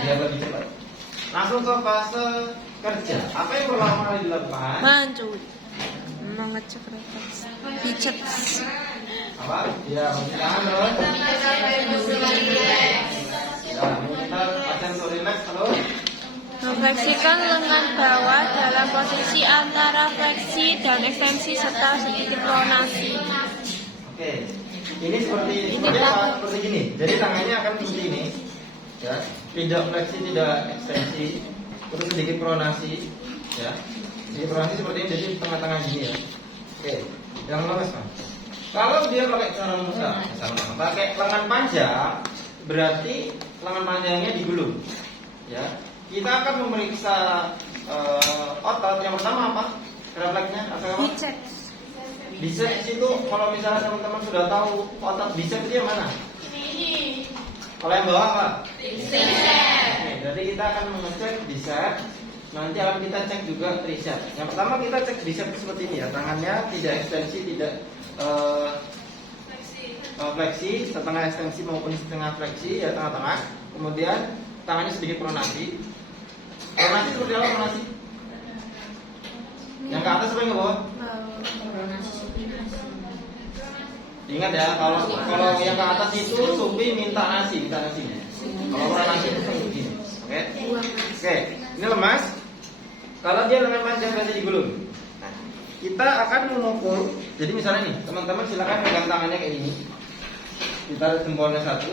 biar lebih cepat. Langsung ke fase kerja. Apa yang pertama kali dilakukan? Mencuri. Mengecek refleks. Pijat. Apa? Ya, mencuci tangan terus. Ya, meminta pasien untuk rileks terus. Memfleksikan lengan bawah dalam posisi antara fleksi dan ekstensi serta sedikit pronasi. Oke. Ini seperti apa? Seperti gini. Jadi tangannya akan seperti ini. Ya, tidak fleksi, tidak ekstensi, terus sedikit pronasi, ya. Jadi pronasi seperti ini, jadi tengah-tengah gini ya. Oke, yang lemes kan. Kalau dia pakai cara musa, pakai lengan panjang, berarti lengan panjangnya digulung, ya. Kita akan memeriksa otot yang pertama apa? Refleksnya apa? Biceps. Biceps itu kalau misalnya teman-teman sudah tahu otot biceps dia mana? Kalau yang bawah apa? Biceps. Oke, jadi kita akan mengecek biceps. Nanti akan kita cek juga triceps. Yang pertama kita cek biceps seperti ini ya. Tangannya tidak ekstensi, tidak fleksi, setengah ekstensi maupun setengah fleksi ya, tengah-tengah. Kemudian tangannya sedikit pronasi. Pronasi seperti apa pronasi? Yang ke atas apa yang ke bawah? Ingat ya, kalau yang ke atas itu Supi minta nasi. Kalau pronasi itu kan begini. Oke, ini lemas. Kalau dia lengan panjang berarti digulung. Nah, kita akan mengukur. Jadi misalnya nih, teman-teman silakan pegang tangannya kayak gini. Kita jempolnya satu.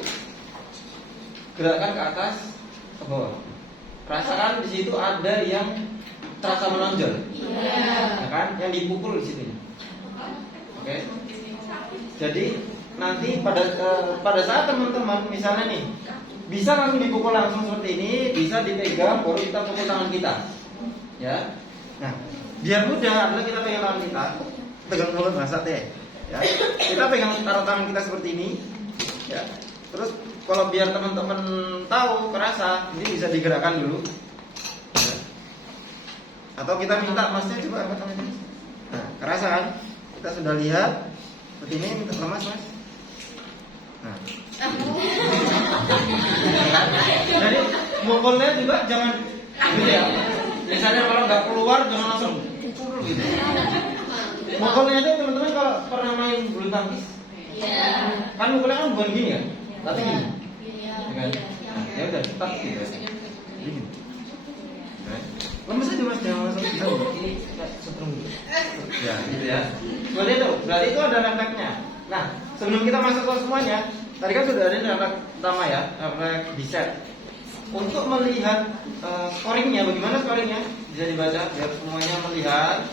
Gerakkan ke atas, ke bawah. Rasakan di situ ada yang terasa menonjol. Ya kan? Yang dipukul di situ. Oke. Jadi nanti pada saat teman-teman misalnya nih bisa langsung dipukul langsung seperti ini, bisa dipegang baru kita pukul tangan kita. Ya. Nah, biar mudah adalah kita pegang tangan kita, pegang mulut masa teh. Ya. Kita pegang taruh tangan kita seperti ini. Ya. Terus kalau biar teman-teman tahu kerasa, ini bisa digerakkan dulu. Ya. Atau kita minta masnya coba angkat tangan ini. Nah, kerasa kan? Kita sudah lihat seperti ini, minta lemas mas. Nah. Jadi mukulnya juga jangan gitu ya. Misalnya kalau nggak keluar jangan langsung pukul gitu. Mukulnya itu teman-teman kalau pernah main bulu tangkis, kan mukulnya kan bukan gini ya, tapi gini. Kan? Nah, ya udah tetap gitu. Gini. Lemes aja mas, jangan langsung ini setrum gitu. Ya, gitu ya. Seperti itu. Berarti itu ada refleksnya. Nah, sebelum kita masuk ke semuanya, tadi kan sudah ada refleks pertama ya, refleks bicep. Untuk melihat scoringnya, bagaimana scoringnya? Bisa dibaca biar semuanya melihat.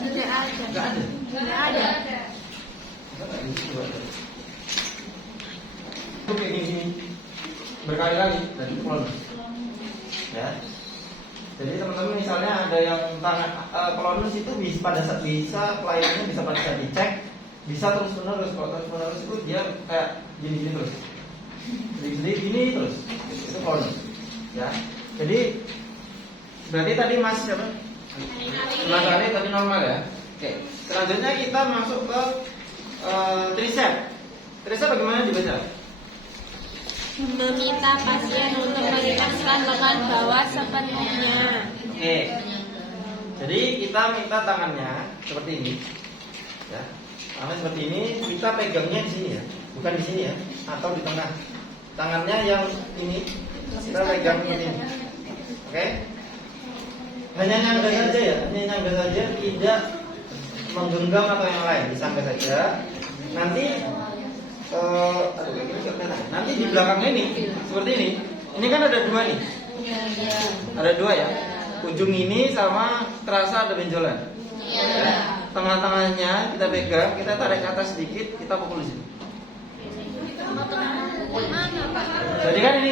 Tidak ada. Enggak ada. Tidak ada. Itu kayak gini berkali-kali dan itu klonus. Ya. Jadi teman-teman misalnya ada yang tangan klonus itu bisa pada saat bisa pelayanannya bisa pada saat dicek, bisa terus menerus. Kalau terus menerus itu dia kayak gini terus. Jadi gini terus. Itu klonus. Ya. Jadi berarti tadi Mas siapa? Mas Ali tadi normal ya. Oke. Selanjutnya kita masuk ke tricep. Tricep bagaimana dibaca? Meminta pasien untuk melepaskan lengan bawah sepenuhnya. Oke. Jadi kita minta tangannya seperti ini. Ya. Tangan seperti ini, kita pegangnya di sini ya. Bukan di sini ya, atau di tengah. Tangannya yang ini kita pegang ini. Oke? Hanya nyangga saja ya, hanya nyangga saja, tidak menggenggam atau yang lain, disangga saja. Nanti nanti di belakangnya ini seperti ini. Ini kan ada dua nih. Ada dua ya. Ujung ini sama terasa ada benjolan. Tengah-tengahnya kita pegang, kita tarik ke atas sedikit, kita pukul di sini. Jadi kan ini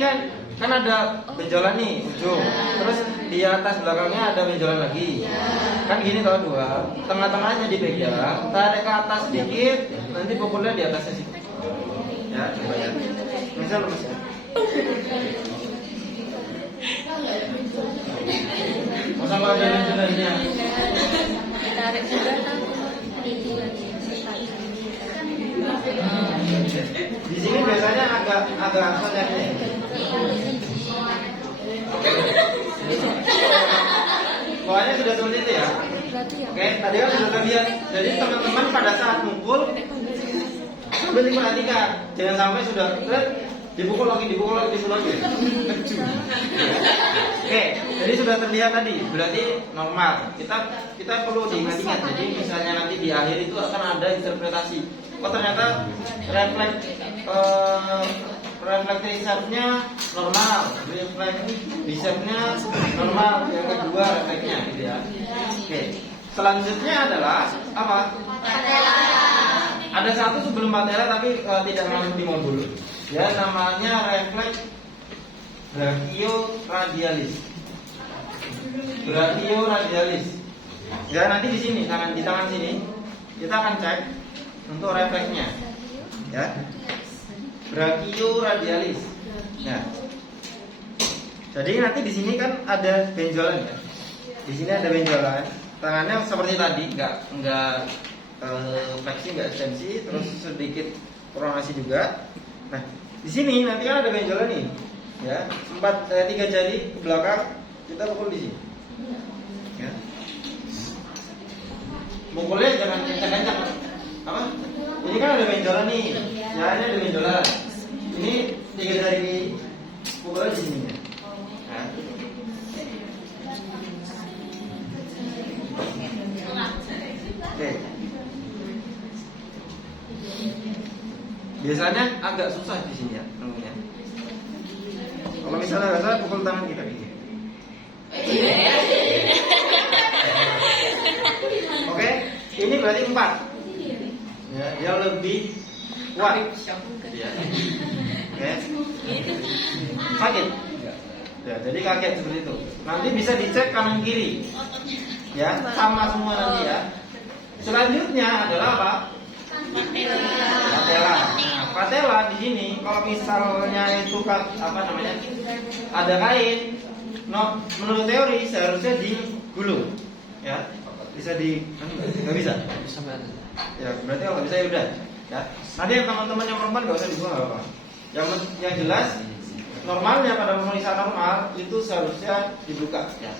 kan ada benjolan nih ujung. Terus di atas belakangnya ada benjolan lagi. Kan gini kalau dua, tengah-tengahnya dipegang, tarik ke atas sedikit, nanti pukulnya di atasnya situ. Ya, coba ya. Misal lemes ya. Masa nggak ada benjolannya? Tarik juga kan. Ya, Di sini biasanya agak apa nyarinya? Oke. Pokoknya sudah seperti itu ya. Oke, tadi kan sudah terlihat. Jadi teman-teman pada saat mukul sambil diperhatikan, jangan sampai sudah dipukul lagi. Oke, jadi sudah terlihat tadi, berarti normal. Kita perlu diingat-ingat. Jadi misalnya nanti di akhir itu akan ada interpretasi. Oh ternyata reflective reserve-nya normal, reserve-nya normal, yang kedua refleksnya gitu ya. Oke. Selanjutnya adalah apa? Patella. Ada satu sebelum patella tapi tidak masuk di modul. Ya namanya refleks brachioradialis. Brachioradialis. Ya nanti di sini di tangan sini kita akan cek untuk refleksnya. Ya. Brachioradialis. Ya. Jadi nanti di sini kan ada benjolan ya. Di sini ada benjolan. Tangannya seperti tadi, enggak fleksi, enggak ekstensi, terus sedikit pronasi juga. Nah, di sini nanti kan ada benjolan nih. Ya, 3 jari ke belakang kita pukul di sini. Ya. Mukulnya jangan kencang-kencang. Apa? Ini kan ada benjolan nih. Ya, ini ada benjolan. Ini 3 jari pukulnya di sini. Nah. Oke. Biasanya agak susah di sini ya, namanya. Kalau misalnya nggak salah pukul tangan kita gini. Oke, ini berarti 4. Ya, dia lebih kuat. Ya. Oke. Sakit. Ya, jadi kaget seperti itu. Nanti bisa dicek kanan kiri. Ya, sama semua nanti ya. Selanjutnya adalah apa? Patella. Nah, patella di sini kalau misalnya itu apa namanya? Ada kain, menurut teori seharusnya digulung. Ya. Bisa nggak bisa? Ya, berarti kalau bisa ya udah. Ya. Nanti yang teman-teman yang perempuan nggak usah dibuang apa. Yang jelas normalnya pada pemeriksaan normal itu seharusnya dibuka. Ya.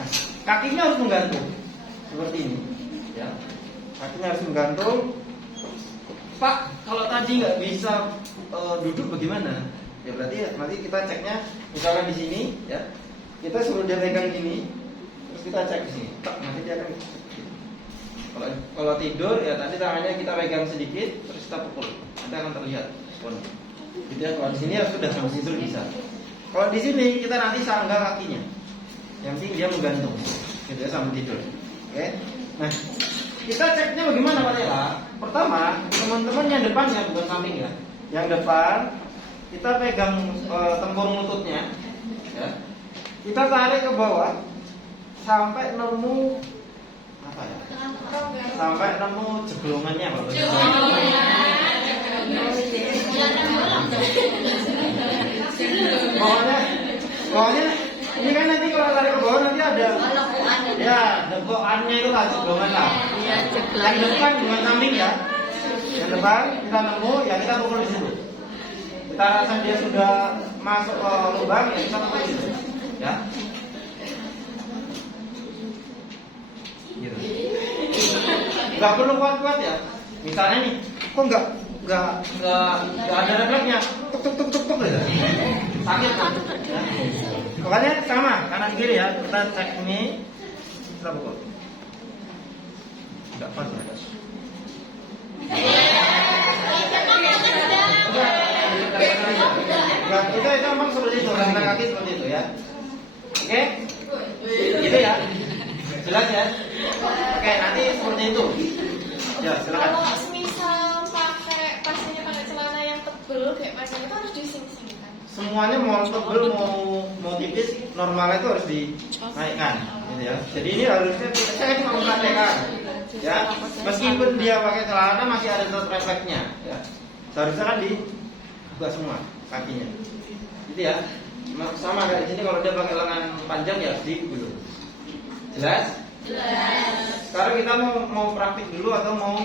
Nah, kakinya harus menggantung seperti ini. Ya, kakinya harus menggantung. Pak, kalau tadi nggak bisa duduk bagaimana? Ya berarti nanti kita ceknya misalkan di sini, ya kita suruh dia pegang gini, terus kita cek di sini. Pak, nanti dia akan. Kalau tidur ya tadi tangannya kita pegang sedikit, terus kita pukul, nanti akan terlihat. Gitu ya. Kalau di sini ya sudah sampai situ bisa. Kalau di sini kita nanti sangga kakinya, yang penting dia menggantung, gitu ya sampai tidur. Oke. Nah, kita ceknya bagaimana Pak Tela? Pertama, teman-teman yang depannya bukan samping ya. Yang depan kita pegang tempurung lututnya, ya. Kita tarik ke bawah sampai nemu apa ya? Sampai nemu jeglongannya Pak. Pokoknya ini kan nanti kalau tarik ke bawah nanti ada ya dekokannya itu lah jeglongan lah. Yang depan bukan samping ya. Yang depan kita nemu ya kita pukul di situ. Kita rasa dia sudah masuk ke lubang ya kita pukul di situ. Ya. Gitu. Gak perlu kuat-kuat ya. Misalnya nih, kok nggak ada refleksnya, tuk gitu. Sakit kan? Ya. Pokoknya sama kanan kiri ya. Kita cek ini, kita pukul. Nggak pas ya. Kita itu memang seperti itu, rentang kaki seperti itu ya. Oke, gitu ya. Jelas ya. Oke, nanti seperti itu. Ya, silakan. Kalau misal pasiennya pakai celana yang tebel kayak macam itu harus dising-singkan. Semuanya mau tebel mau tipis normalnya itu harus dinaikkan, gitu ya. Jadi ini harusnya saya cuma mempraktekkan, ya. Meskipun dia pakai celana masih ada tetap refleksnya, ya. Seharusnya kan dibuka semua kakinya, gitu ya. Sama kayak di sini kalau dia pakai lengan panjang ya digulung. Jelas? Jelas. Sekarang kita mau praktik dulu atau mau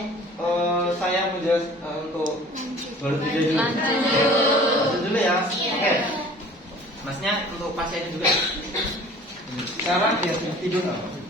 saya menjelaskan untuk Baru tidur dulu. Lanjut. Tidur dulu ya. Oke. Masnya untuk pasiennya juga. Sekarang ya tidur nggak?